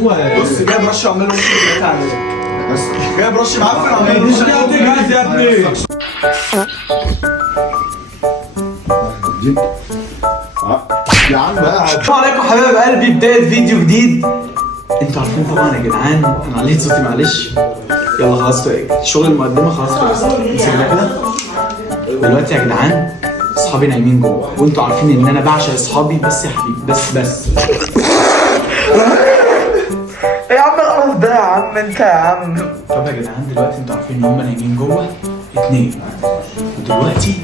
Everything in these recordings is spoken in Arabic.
هو بص جايب رش عمال له رش بتاع بس جايب رش معفن عمال له مش هتجهز يا ابني. يا عم بقى السلام عليكم حبايب قلبي، بداية فيديو جديد. انتوا عارفين طبعا يا جدعان انا عليت صوتي معلش. يلا خلاص شغل المقدمة خلاص نسيبنا كده. دلوقتي يا جدعان اصحابي نايمين جوه وانتوا عارفين ان انا بعشق اصحابي، بس يا حبيبي بس يا عم القرف ده يا عم انت يا عم. طب يا جدعان دلوقتي انتوا عارفين ان هم نايمين جوه اتنين، ودلوقتي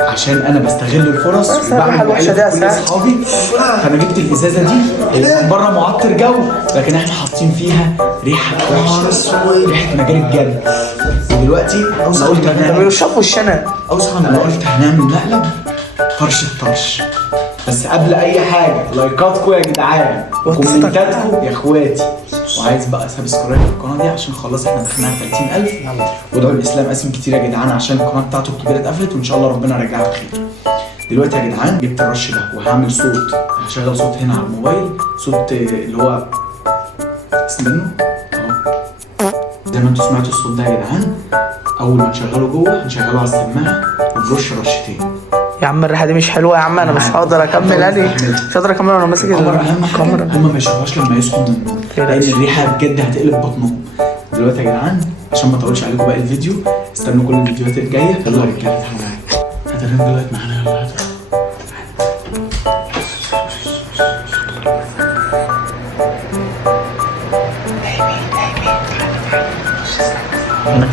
عشان انا بستغل الفرص وبعمل بقلب كل اصحابي فانا جبت الازازه دي. هي من بره معطر جو لكن احنا حاطين فيها ريحه وحشه، ريحه مجال الجد. ودلوقتي انا قلت هنعمل شاف وشنا انا قلت هنعمل مقلب طرش. بس قبل اي حاجه لايكاتكم يا جدعان وكومنتاتكم يا اخواتي، وعايز بقى سبسكرايب في القناه دي عشان خلاص احنا داخلين على 30,000. ودعوا الاسلام قاسم كتير يا جدعان عشان القناه بتاعته الكبيره اتقفلت وان شاء الله ربنا يرجعها بخير. دلوقتي يا جدعان جبت الرش ده وهعمل صوت، هشغل صوت هنا على الموبايل، صوت اللي هو استنوا اهو زي ما انتوا سمعتوا الصوت ده يا جدعان. اول ما نشغله جوه هنشغله على السماعه ونرش رشتين. يا عم الريحه دي مش حلوه يا عم، انا مش هقدر اكمل مش هقدر اكمل وانا ماسك الكاميرا. هما ما يشوفوهاش لما يصحوا من النوم لان الريحه بجد هتقلب بطنهم. دلوقتي يا جدعان عشان ما اطولش عليكم باقي الفيديو استنوا كل الفيديوهات الجايه. يلا يا رجاله تعالوا معايا هترن دلوقتي معانا. يلا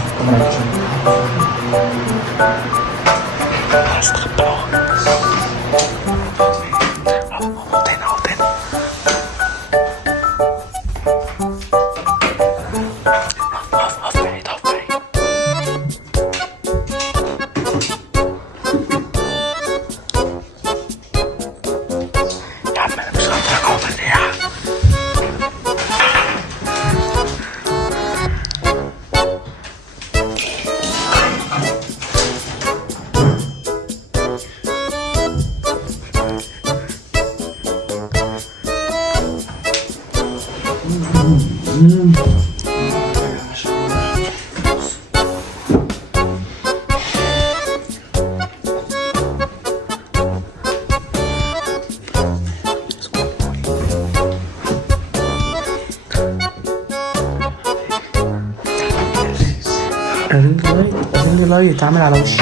رينج لايت عامل على وشي.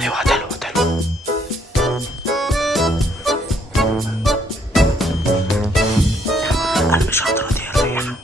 ايوه هتلو انا مش هقدر اطير الريحه.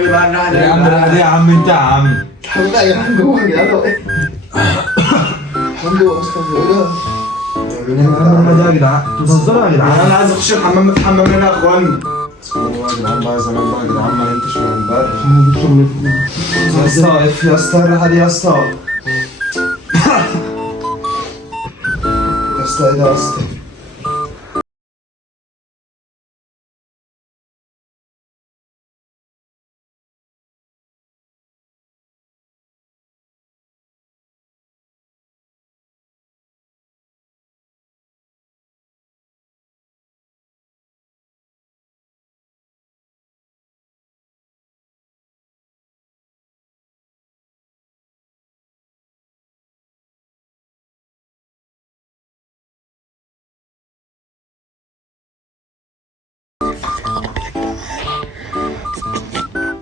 يا عم لا يا عم انت يا عم حبيبي يا جدعان جوه يا جدعان الحمد لله اصلا يا جدعان انتوا بتهزروا يا جدعان. انا عايز اخش الحمام اتحمم هنا يا اخوان. يا جدعان بقى زمان بقى يا جدعان ما نمتش من امبارح يا اسطى يا اسطى الريحه دي يا اسطى يا اسطى ايه ده يا اسطى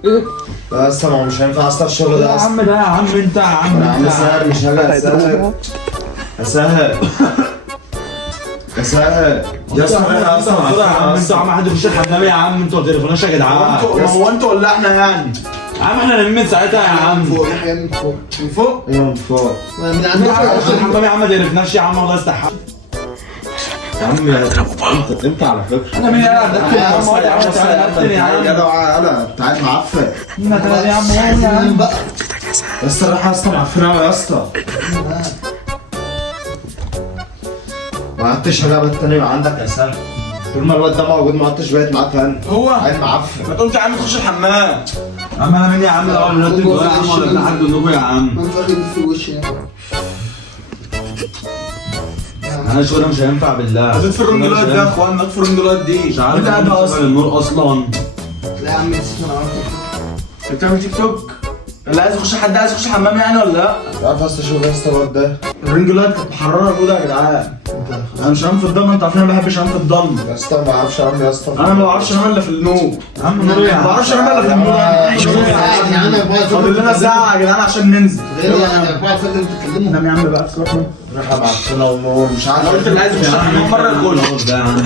لا يا اسطى ما هو مش هينفع اصلا الشغل ده يا يا اسطى. عم ده يا عم انت يا عم يا عم سهل مش هاجي يا سهل. يا سهل يا سهل يا اسطى يا اسطى يا عم انتوا يا عم حد بيخش الحمام يا عم انتوا ما تقرفوناش يا جدعان. هو انتوا ولا احنا يعني؟ يا عم احنا نايمين من ساعتها يا عم. فوق يحيى من فوق. من فوق؟ ايوه من فوق. من عندنا خش الحمام يا عم ما تقرفناش يا عم الله يستحق. يا عم انت على فكره انا مين قاعد ده يا عم يا عم تعالى يا يا جدع انا انت قاعد معفن عم بقى. يا اسطى راح يا اسطى معفن قوي يا اسطى. ما عدتش حاجه تاني عندك يا سهل. طول ما الواد ده موجود ما عدتش بقيت معاك تاني. هو قاعد معفن. ما تقولش يا عم تخش الحمام. يا عم انا مين يا عم الاول دلوقتي يا عم ولا ابن حد منكم يا عم. ما فاخد في وشي يعني. انا شغل مش هينفع بالله. اطفي الرنجلات ده يا اخوانا، اطفي الرنجلات دي. مش عارف انت قاعد اصلا النور اصلا. لا يا عم نسيت انا عملت انت بتعمل تيك توك؟ اللي عايز يخش حد عايز يخش الحمام يعني ولا لا؟ عارف يا اسطى شوف يا اسطى الواد ده الرنجلات كانت محرره الاوضه يا جدعان. انا مش هنام في الضلمه، انتوا عارفين انا ما بحبش انام في الضلمه. يا اسطى ما اعرفش انام يا اسطى. انا ما بعرفش انام الا في النور. يا عم نور يا ما عم. بعرفش انام الا في النور. عادي يا عم فاضل لنا ساعه يا جدعان عشان ننزل. غير يعني 4 فجر بتتكلموا. نام يا عم بقى تروح. ريحه معفنه ونور مش عارف. انا قلت اللي عايز يخش الحمام مره يخش. ده يا عم.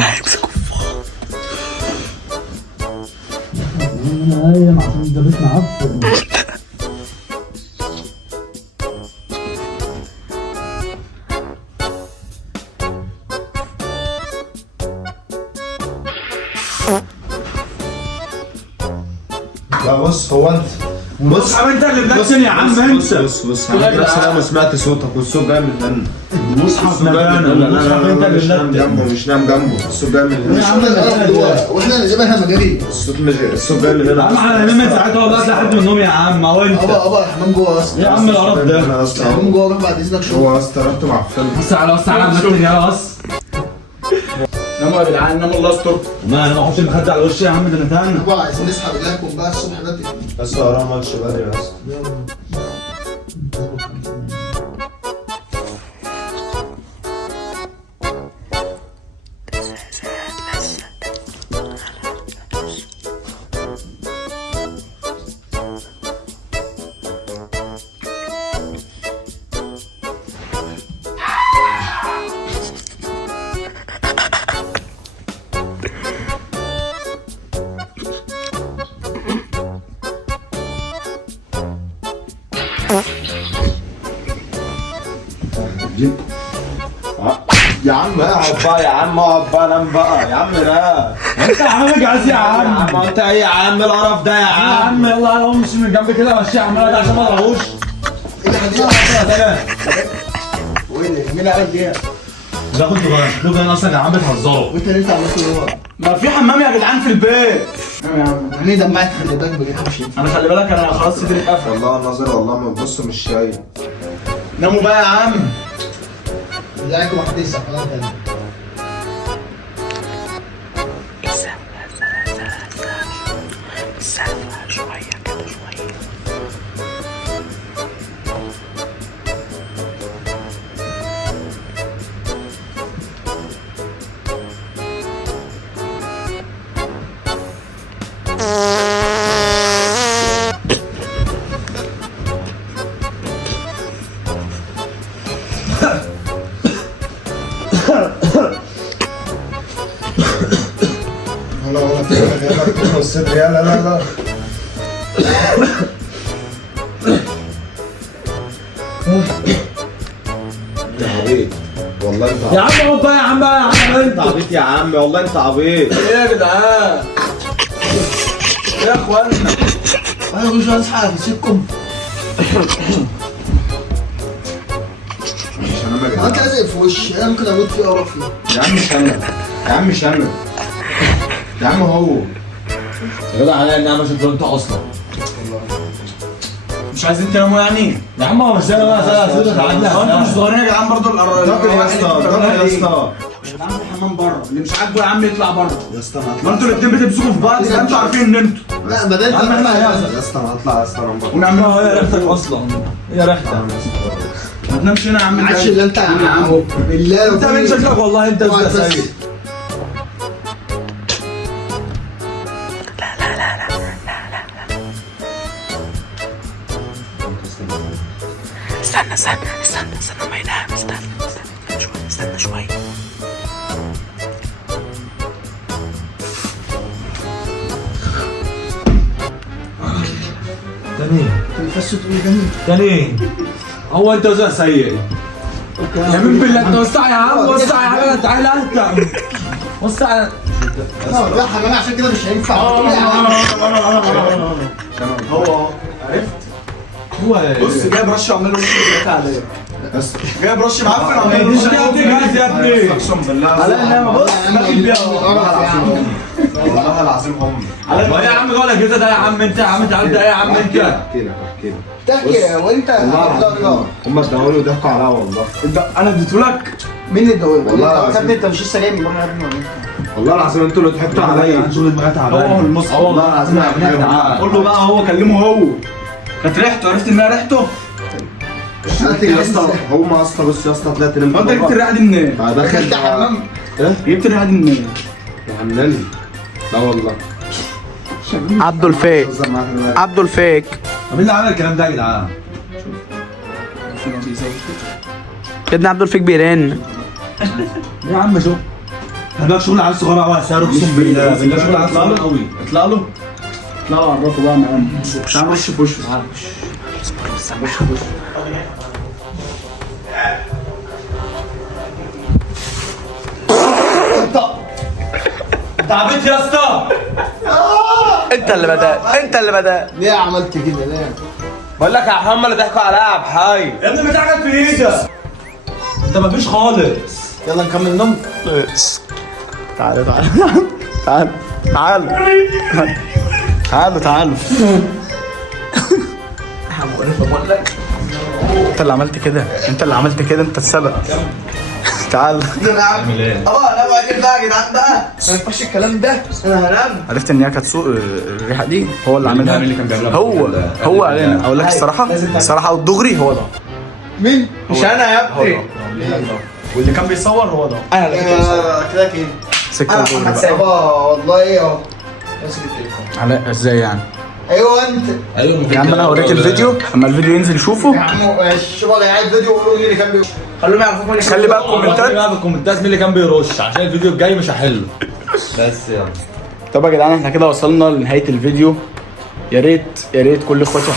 لا بص هو انت بص يا عم انت اللي بنكسن يا عم انت. بص انا ما سمعت صوتك والصوت جاي من هنا. المصحف الصوت جاي من هنا. المصحف انت مش نام اللي جنبه مش نام جنبه الصوت جاي من مش هنا. عامل الغلط جوه واحنا اللي جايبينها مجاري. الصوت جاي من هنا. يا عم احنا نايمين من ساعتها والله لحد من النوم يا عم اهو انت. ابا الحمام جوه اصلا. يا عم القرف ده. الحمام جوه روح بعد اذنك شوف. هو اصلا رحت معفن. بص على النت يا بص. ناموا يا جدعان ناموا الله يستر. ما انا ما احطش المخده على وشي يا عم ده انا تاني. ابا عايزين نصحى بالله بقى الصبح بدري. بس وراها ماتش بدري بس. يا عم اقعد بقى يا عم اقعد بقى نام بقى يا عم لا. انت يا عم اجعز يا عم. انت ايه يا عم القرف ده يا يا عم يلا انا امشي من جنب كده ماشي يا عم انا عشان ما اضربوش. مين اللي عمل ايه؟ ده كنت بشوف انا اصلا يا عم بتهزروا. وانت اللي انت عملته ايه؟ ما في حمام يا جدعان في البيت. يعني دمعت خلي بالك بجد مش ينفع. انا خلي بالك انا خلاص صدري اتقفل. والله النظر والله ما ببص مش شايف. ناموا بقى يا عم. لا ما حد يسمع كلام تاني. ولا فكرة الصدر يا لا لا لا. انت عبيط والله انت يا عم اقعد بقى يا عم بقى يا عم انت عبيط يا عم والله انت عبيط. ايه يا جدعان؟ ايه يا اخوانا؟ انا كل شويه اصحى اسيبكم. مش هنام يا ما انت جدعان. لازق في وشي انا ممكن اموت فيه واروح فيه. يا عم مش هنام يا عم مش هنام يا عم هو يا جدع عليا انها مش انت اصلا. مش عايزين تناموا يعني؟ يا عم هو مش زي ما انا تعالى هو انتوا مش صغيرين يا جدعان برضه ضغط يا اسطى ضغط يا اسطى يا جدعان في حمام بره، اللي مش عاجبه يا عم يطلع بره. يا اسطى ما انتوا الاثنين بتمسكوا في بعض يبقى انتوا عارفين ان انتوا. لا بدات يا اسطى ما هطلع يا اسطى انا بره. ونعمل هي ريحتك اصلا. هي ريحتك. ما تنامش هنا يا عم. معلش اللي انت يا عم بالله لو انت من شكلك والله انت اوعى زي بس. سيد. استنى ما ينام. استنى شويه. الفسد والجميل. تاني هو انت وزن سيء يا من بالله انت وسع يا عم، وسع يا عم، تعال انت وسع. لا حمام عشان كده مش هينفع. هو بص جايب رش وعمال له وش عليا. بس جايب رش معفن وعمال له وش جاهز يا ابني. اقسم بالله على انما بص داخل بيها والله العظيم هم يا عم ولا كده ده يا عم انت، يا عم انت عامل ده يا عم انت. احكي لك تحكي وانت لا هم اداهولي وضحكوا عليا والله. انا اديتهولك. مين اللي اداهولك؟ والله يا العظيم. ابني انت مش لسه جاي من بره يا ابني ولا انت؟ والله العظيم انتوا اللي ضحكتوا عليا. شغل دماغي تعبان. هو المصحف والله العظيم يا ابني. قول له بقى، هو كلمه هو. كانت ريحته، عرفت انها ريحته؟ يا اسطى هم يا اسطى بص يا اسطى طلعت نمت انت جبت الريحه دي منين؟ دخلت حمام. جبت الريحه دي منين؟ عملني. لا والله. عبده الفيك. بهزر معاك دلوقتي. عبده الفيك. طب مين اللي عمل الكلام ده يا جدعان؟ يا ابني عبده الفيك بيرن. يا عم شوف ده شغل عيال صغيره قوي، هسعره اقسم بالله بالله شغل عيال صغيره قوي. اطلع له عرفه بقى معانا. تعال رش في وشه. تعال انت عبيط يا اسطى. انت اللي بدأت. ليه عملت كده ليه؟ بقول لك يا هم اللي ضحكوا عليا يا بحي. يا ابني بتعمل في ايدك انت مفيش خالص. يلا نكمل نوم. تعالوا انت اللي عملت كده انت السبب. تعال. اعمل ايه؟ انا بعدين بقى يا جدعان بقى، ما ينفعش الكلام ده، انا هنام. عرفت ان هي كانت سوق الريحه دي هو اللي عاملها. اللي كان بيعملها هو علينا. اقول لك الصراحه والدغري هو ده. مين؟ مش انا يا ابني. واللي كان بيصور هو ده. انا اللي كنت كده كده. سكه انا الدغري محمد بقى. سابا والله ايه اهو. ماسك التليفون. علاء ازاي يعني؟ ايوه انت. يا عم انا هوريك الفيديو، اما الفيديو ينزل شوفه. يا عم شوفوا يا جدعان الفيديو وقولوا مين اللي كان بيقول. خلوهم يعرفوا مين. خلي بقى الكومنتات. بقى في الكومنتات مين اللي كان بيرش عشان الفيديو الجاي مش هحله. بس يلا. طب يا جدعان احنا كده وصلنا لنهايه الفيديو. يا ريت كل اخواتي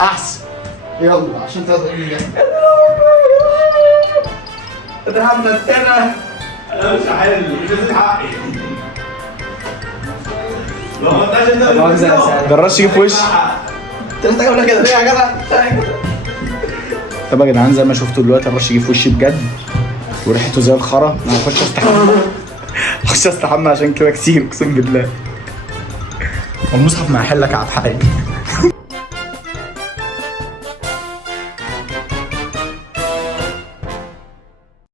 احسن. يلا عشان تقدر محمد انا مش هحل، لازم حقي. لو ما انتش انت ده الرش يجي في وش. انت محتاج اقول لك كده ليه يا جدع؟ طب يا جدعان زي ما شفتوا دلوقتي الرش يجي في وشي بجد وريحته زي الخرا. انا هخش استحمى عشان كده كتير اقسم بالله. والمصحف ما هيحلك يا عبد الحاج.